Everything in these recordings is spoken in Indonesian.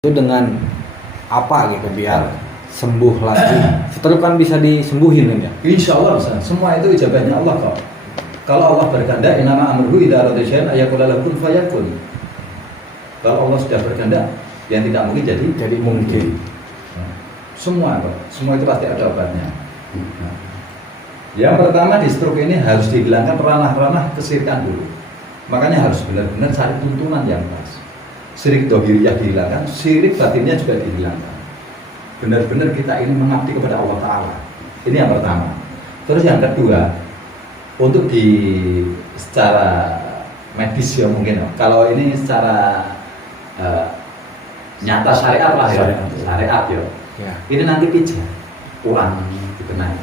itu dengan apa gitu biar sembuh lagi. Stroke kan bisa disembuhin kan ya? Insya Allah bisa. Semua itu ijabahnya Allah kok. Kalau Allah berkehendak, innama amruhu idza arada syai'an ayaqula lahu kun fayakun. Kalau Allah sudah berkehendak, yang tidak mungkin jadi mungkin. Semua kok. Semua itu pasti ada obatnya. Yang pertama di stroke ini harus dihilangkan ranah-ranah kesirikan dulu. Makanya harus benar-benar cari tuntunan yang pas. Syirik dohiriyah dihilangkan, syirik batinnya juga dihilangkan. Benar-benar kita ini mengabdi kepada Allah Ta'ala. Ini yang pertama. Terus yang kedua, untuk secara medis ya mungkin. Kalau ini secara nyata syariat lah ya. Syariat ya. Ini nanti pijat, pulang dikenai.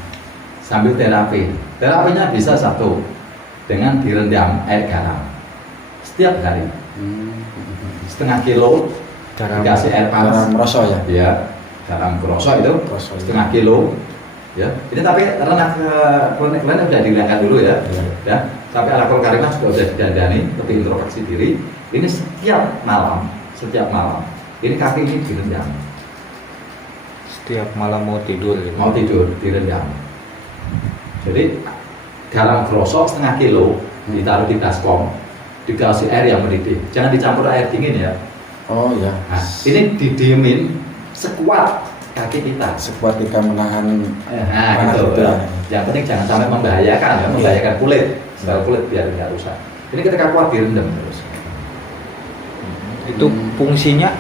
Sambil terapi. Terapinya bisa satu, dengan direndam air garam setiap hari. Setengah kilo dikasih air panas. Garam kroso ya? Ya, garam kroso itu setengah kilo. Ya, ini tapi ranah klinik lain sudah dihilangkan dulu ya. Ya, tapi alkohol karimah juga sudah didandani, lebih introspeksi diri. Ini setiap malam. Ini kaki ini direndam. Setiap malam mau tidur gitu. Mau tidur direndam. Jadi garam kroso setengah kilo ditaruh di baskom, dikasih air yang mendidih. Jangan dicampur air dingin ya. Oh ya. Nah, ini didiemin sekuat kaki kita. Sekuat kita menahan. Nah, gitu. Ya. Yang penting jangan sampai membahayakan ya, membahayakan kulit. Sel kulit biar tidak rusak. Ini ketika kuat direndam terus. Itu fungsinya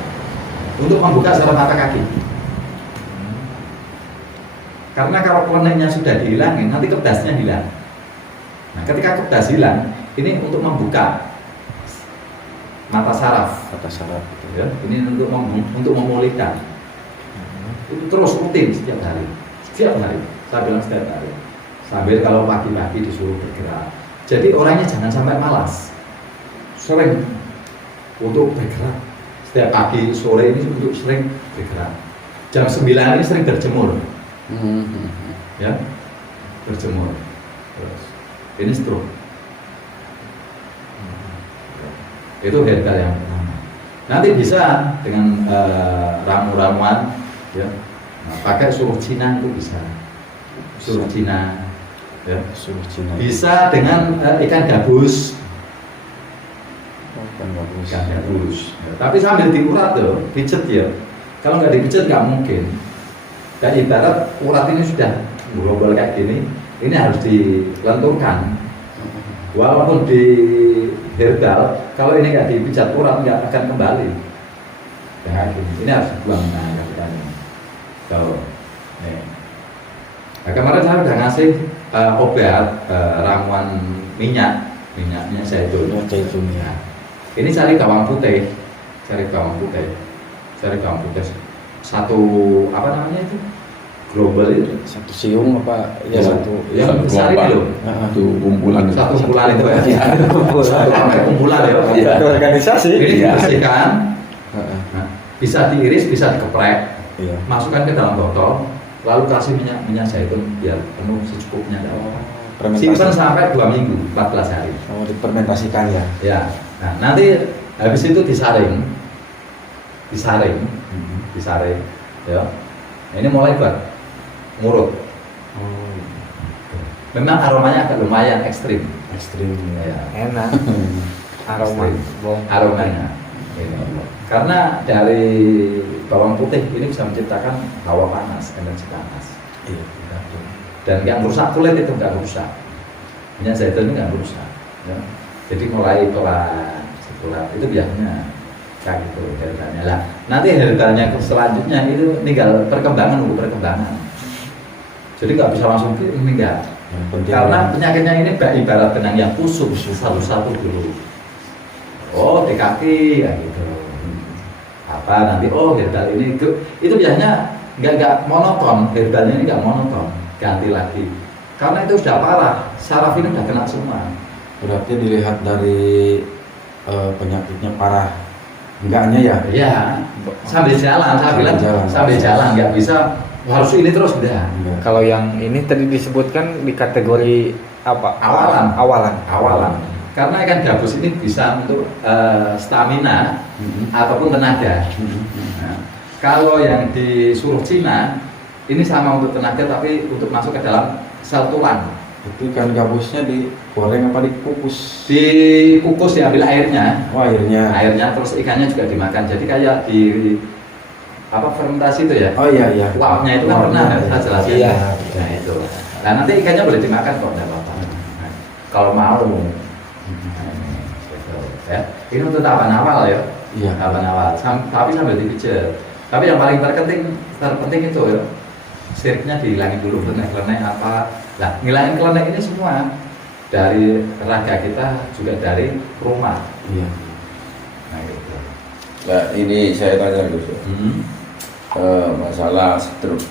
untuk membuka saraf mata kaki. Karena kalau koneknya sudah dihilangin, nanti kebasnya hilang. Nah, ketika kebas hilang, ini untuk membuka mata saraf. Ya. Ini untuk memulihkan. Itu terus rutin setiap hari. Saya bilang setiap hari. Sambil kalau pagi-pagi disuruh bergerak. Jadi orangnya jangan sampai malas. Sering untuk bergerak. Setiap pagi, sore ini untuk sering bergerak. Jam 9 ini sering berjemur. Ya, berjemur. Terus ini stroke. Itu herbal yang pertama. Nanti bisa dengan ramu-ramuan, ya. Nah, pakai suruh Cina itu bisa. Suruh Cina, ya. Bisa dengan ikan gabus. Ikan gabus. Ya, tapi sambil diurat tuh, pijet ya. Kalau nggak dipijet nggak mungkin. Dan ibarat urat ini sudah berobol kayak gini, ini harus dilenturkan. Walaupun di herbal, kalau ini nggak dipijat urat nggak akan kembali. Ya, ini harus dibuang. Kalau nah, kemarin saya sudah ngasih obat ramuan minyaknya zaitun. Ya. Ini cari bawang putih. Satu apa namanya itu? Global itu. Satu siung apa? Ya satu. Yang besar ini loh. Satu kumpulan. Satu kumpulan itu ya. Satu kumpulan ya. Organisasi. Ini dibersihkan. Nah, bisa diiris, bisa dikeprek. Iya. Masukkan ke dalam botol, lalu kasih minyak zaitun biar penuh secukupnya. Simpan sampai 2 minggu, 14 hari. Oh, difermentasikan ya. Ya. Nah, nanti habis itu disaring, ya. Nah, ini mulai buat ngurut. Memang aromanya agak lumayan ekstrim. Ya. Enak. Aromanya. Karena dari bawang putih ini bisa menciptakan hawa panas, energi panas. Iya. Dan nggak merusak kulit itu, nggak merusak. Minyak zaitun nggak merusak. Ya. Jadi mulai pelan itu biasanya kayak gitu herbanya. Lah, nanti herbanya selanjutnya itu tinggal perkembangan. Jadi nggak bisa langsung meninggal. Karena penyakitnya ini ibarat benang yang kusut satu-satu dulu. Oh, di kaki ya gitu. Apa nanti herbal ini itu biasanya nggak monoton, herbalnya ini nggak monoton, ganti lagi. Karena itu sudah parah, saraf ini udah kena semua. Berarti dilihat dari penyakitnya parah enggaknya ya? Iya, sambil jalan, saya bilang sambil jalan, nggak bisa harus ini terus udah. Kalau yang ini tadi disebutkan di kategori apa? Awalan. Karena ikan gabus ini bisa untuk stamina ataupun tenaga. Nah, kalau yang di suruh Cina ini sama untuk tenaga tapi untuk masuk ke dalam sel tulang. Itu ikan gabusnya digoreng apa dikukus? Dikukus, diambil airnya. Oh, airnya. Terus ikannya juga dimakan. Jadi kayak di apa fermentasi itu ya? Oh iya iya. Uapnya itu kan pernah saya jelaskan. Iya. Nah itu. Nah nanti ikannya boleh dimakan kok, tidak apa-apa. Nah, kalau mau. Ya. Ini untuk tahapan awal ya. Iya. Tahapan awal. Tapi sambil dipijat. Tapi yang paling terpenting itu ya. Siriknya dihilangin dulu, klenek-klenek apa. Nah, ngilangin klenek ini semua dari raga kita juga dari rumah. Iya. Nah gitu. Nah, ini saya tanya Gus. Masalah stroke.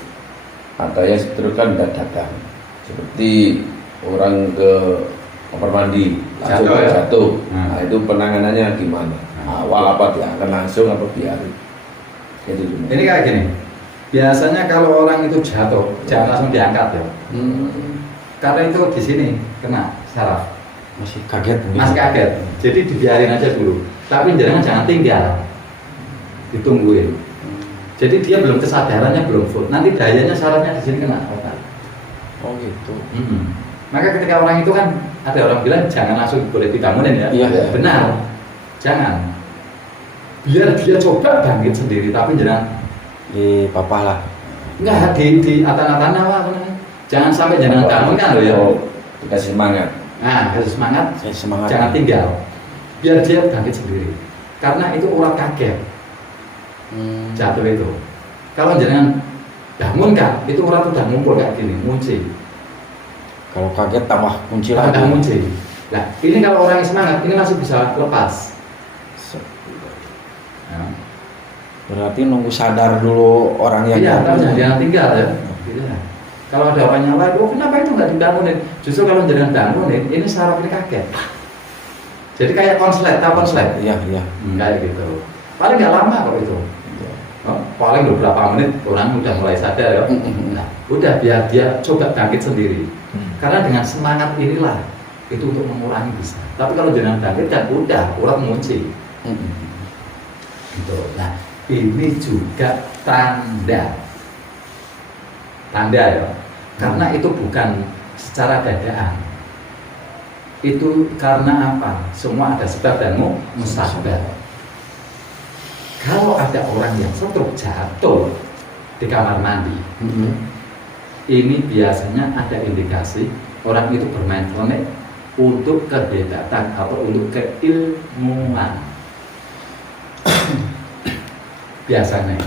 Katanya stroke kan dadakan. Seperti orang ke kamar mandi langsung Jatuh, ya? jatuh. Nah, itu penanganannya gimana? Awal apa diangkat langsung apa biarin? Itu gimana? Ini kayak gini. Biasanya kalau orang itu jatuh, jangan langsung diangkat ya. Karena itu di sini kena saraf. Masih kaget mungkin. Masih kaget. Jadi dibiarin aja dulu. Tapi jangan tinggal. Ditungguin. Jadi dia belum kesadarannya belum full. Nanti dayanya sarafnya di sini kena otak. Oh gitu. Maka ketika orang itu kan ada orang bilang jangan langsung boleh dibangunin ya. Iya. Benar. Jangan. Biar dia coba bangkit sendiri, tapi jangan Di papa lah. enggak di atan-atan apa namanya. Jangan sampai jangan bangunkan loh ya. Dikasih semangat. Nah, kasih semangat, Saya semangat. jangan tinggal. Biar dia bangkit sendiri. Karena itu orang kaget jatuh itu. Kalau jangan bangunkan, itu orang udah ngumpul kayak gini, munci. Kalau kaget tambah kunci lagi. Udah munci. Nah, ini kalau orang yang semangat, ini masih bisa lepas. Nah, Berarti nunggu sadar dulu orang yang iya, jatuh. jangan tinggal ya. Iya. Kalau ada apa nyala, oh kenapa itu nggak dibangunin? Justru kalau jangan bangunin, ini saraf ini kaget. Jadi kayak konslet, tahu konslet? Iya iya. Kayak gitu. Paling nggak lama kok itu. Oh, paling beberapa menit orang udah mulai sadar ya. Nah, udah biar dia coba bangkit sendiri. Karena dengan semangat inilah itu untuk mengurangi bisa. Tapi kalau jangan bangkit kan udah orang mengunci. Gitu. Nah, ini juga tanda ya. Karena itu bukan secara dadaan. Itu karena apa? Semua ada sebab dan musabab. Kalau ada orang yang stroke jatuh di kamar mandi, ini biasanya ada indikasi orang itu bermain klenik untuk kehebatan atau untuk keilmuan. Biasanya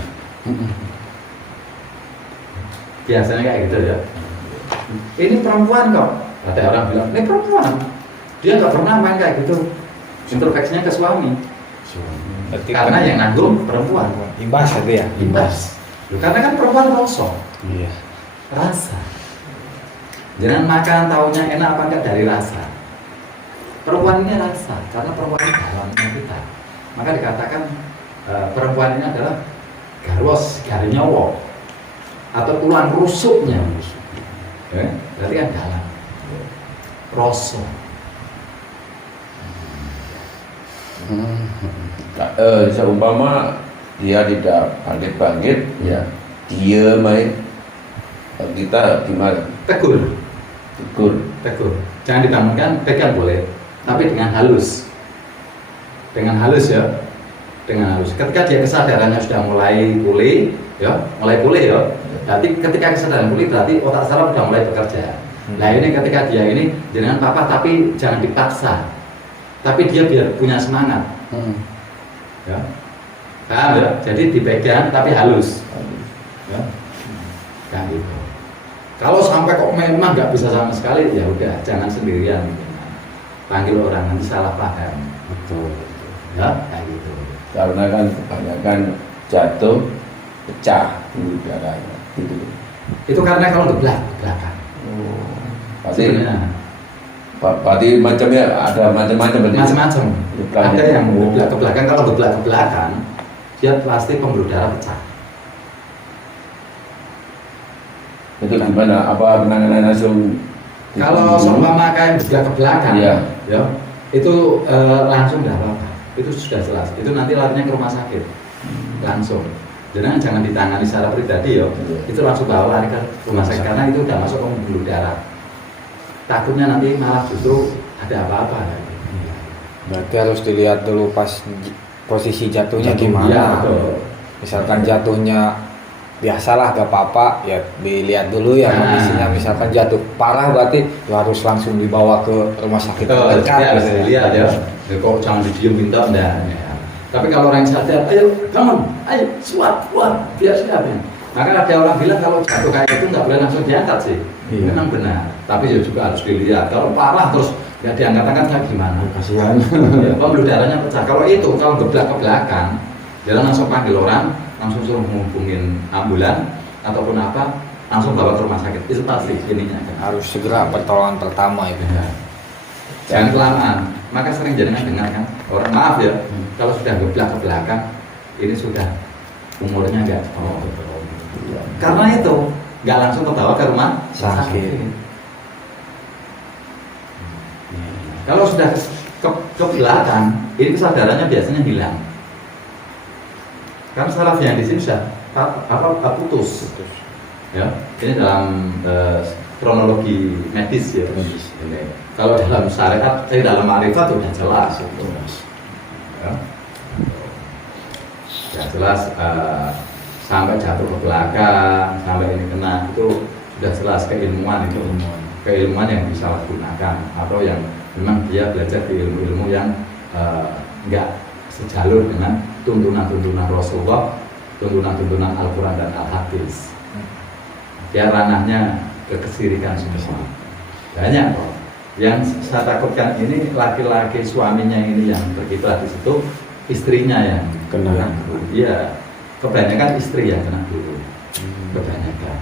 kayak gitu ya. Ini perempuan kok. Ada orang bilang, ini perempuan. Dia nggak pernah main kayak gitu. Introspeksinya ke suami. Karena yang nanggung perempuan. Imbas itu ya. Imbas. Karena kan perempuan kosong. Iya. Rasa. Jangan makan taunya enak apa enggak dari rasa. Perempuan ini rasa. Karena perempuan ini dalamnya kita. Maka dikatakan perempuan ini adalah garwas, garinyawa atau tulang rusuknya. Ya, berarti kan dalam. Rosok. Seumpama dia tidak bangkit-bangkit, ya dia main kita gimana? Tegur. Jangan dibangunkan, pegang boleh, tapi dengan halus. Dengan halus ya. Ketika dia kesadarannya sudah mulai pulih, ya. Berarti ketika kesadaran pulih berarti otak saraf sudah mulai bekerja. Nah ini ketika dia ini jangan apa tapi jangan dipaksa. Tapi dia biar punya semangat. Ya. Paham ya? Jadi dipegang tapi halus. Ya. Kan gitu. Kalau sampai kok memang nggak bisa sama sekali, ya udah jangan sendirian. Panggil orang nanti salah paham. Betul. Ya, kayak gitu. Karena kan kebanyakan jatuh pecah dulu darahnya gitu. Itu karena kalau belakang. Pasti Sebenarnya. berarti macamnya ada macam-macam berarti. Macam-macam. Geblaknya. Ada yang geblak ke belakang. Kalau geblak ke belakang, dia pasti pembuluh darah pecah. Itu gimana? Apa penanganan langsung? Kalau seumpama kayak geblak ke belakang, Iya. ya, itu langsung dah apa? Itu sudah jelas. Itu nanti larinya ke rumah sakit langsung. Jangan ditangani secara pribadi ya. Itu langsung bawa lari ke rumah sakit karena itu udah masuk ke pembuluh darah. Takutnya nanti malah justru ada apa-apa lagi. Berarti harus dilihat dulu pas posisi jatuhnya Iya, gimana. betul. Misalkan jatuhnya biasalah gak apa-apa, ya dilihat dulu ya Nah. kondisinya. Misalkan jatuh parah berarti ya harus langsung dibawa ke rumah sakit Betul, terdekat. ya harus gitu ya. dilihat ya. Ya, kok jangan didiem minta enggak. Ya. Tapi kalau orang yang sadar, ayo bangun, ayo kuat, biar siap ya. Maka ada orang bilang kalau jatuh kayak itu nggak boleh langsung diangkat sih. Iya. Memang benar. Tapi ya juga harus dilihat. Kalau parah terus nggak diangkat-angkat kayak gimana? Kasihan. Ya, pembuluh darahnya pecah. Kalau geblak ke belakang, jalan langsung panggil orang, langsung suruh menghubungin ambulan ataupun apa, langsung bawa ke rumah sakit. Itu pasti ininya. Harus segera pertolongan pertama itu. Ya. Jangan kelamaan. Maka sering jangan dengar kan orang, maaf ya, kalau sudah geblak ke belakang, ini sudah umurnya nggak. Karena itu nggak langsung kebawa ke rumah Sakit. Kalau sudah ke belakang, ini kesadarannya biasanya hilang. Karena saraf yang di sini sudah putus. Ya, ini dalam kronologi medis ya. Ini. Kalau dalam syariat, dalam ma'rifat sudah jelas itu. Ya, ya jelas sampai jatuh ke belakang, sampai ini kena itu sudah jelas keilmuan itu. Keilmuan yang disalahgunakan atau yang memang dia belajar di ilmu-ilmu yang enggak sejalur dengan tuntunan-tuntunan Rasulullah, tuntunan-tuntunan Al-Quran dan Al-Hadis. Dia ranahnya kesirikan semua. Banyak kok. Yang saya takutkan ini laki-laki suaminya ini yang berkiblat di situ, istrinya yang Kena. Iya, kebanyakan istri yang kena dulu. Kebanyakan.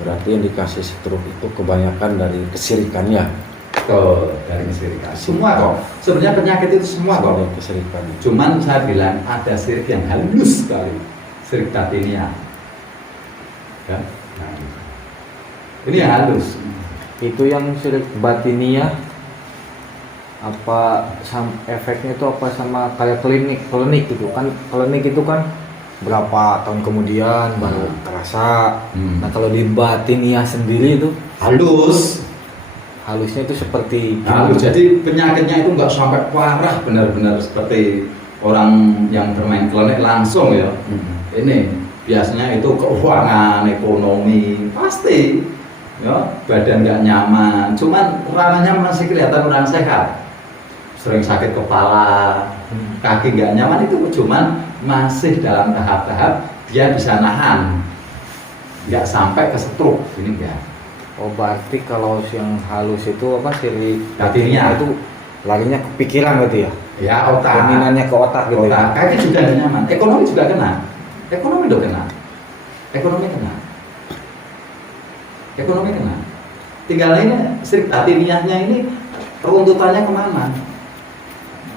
Berarti yang dikasih stroke itu kebanyakan dari kesirikannya. Dari kesirikan. Semua kok. Sebenarnya penyakit itu semua kok. Dari kesirikannya. Cuman saya bilang ada sirik yang halus sekali, sirik batinia. Ya? Nah, ini yang halus. Itu yang sirik batinia apa efeknya itu apa sama kayak klinik gitu kan, klinik itu kan berapa tahun kemudian baru terasa. Nah kalau di batinia sendiri itu halusnya itu seperti Halus, jadi penyakitnya itu nggak sampai parah benar-benar seperti orang yang bermain klinik langsung ya. Ini biasanya itu keuangan, ekonomi pasti ya, badan nggak nyaman, cuman ranahnya masih kelihatan orang sehat, sering sakit kepala, kaki nggak nyaman, itu cuman masih dalam tahap-tahap dia bisa nahan, nggak sampai ke stroke, ini enggak. Oh berarti kalau yang halus itu apa sirik Batinia. itu larinya ke pikiran berarti ya? Ya otak, Dominannya ke otak gitu ya? otak, kaki juga nggak nyaman, ekonomi juga kena, ekonomi udah kena, ekonomi kena. Ekonomi kena. Tinggal ini sirik batiniahnya ini runtutannya kemana?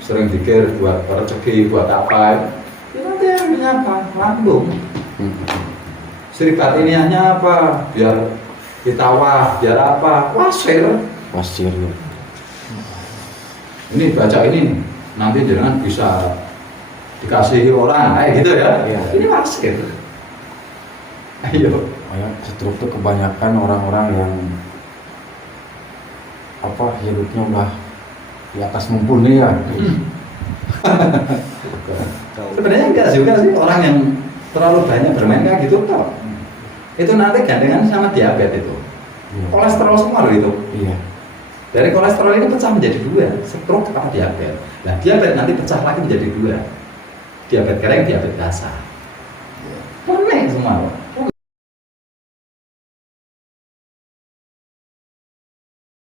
Sering pikir buat rezeki, buat apa? Ya nanti yang apa? Lambung. Sirik batiniahnya apa? Biar ditawar, biar apa? Wasir. Pasir. Ini baca ini nanti jangan bisa dikasihi orang kayak gitu ya. Iya. Ini wasir. Ayo. Kayak stroke itu kebanyakan orang-orang yang hidupnya udah di atas mumpuni ya. Sebenarnya enggak juga sih orang yang terlalu banyak bermain kayak gitu kok. Itu nanti gandengan sama diabetes itu. Kolesterol semua loh itu. Iya. Dari kolesterol ini pecah menjadi dua, stroke apa diabetes. Nah diabetes nanti pecah lagi menjadi dua. Diabetes kering, diabetes basah.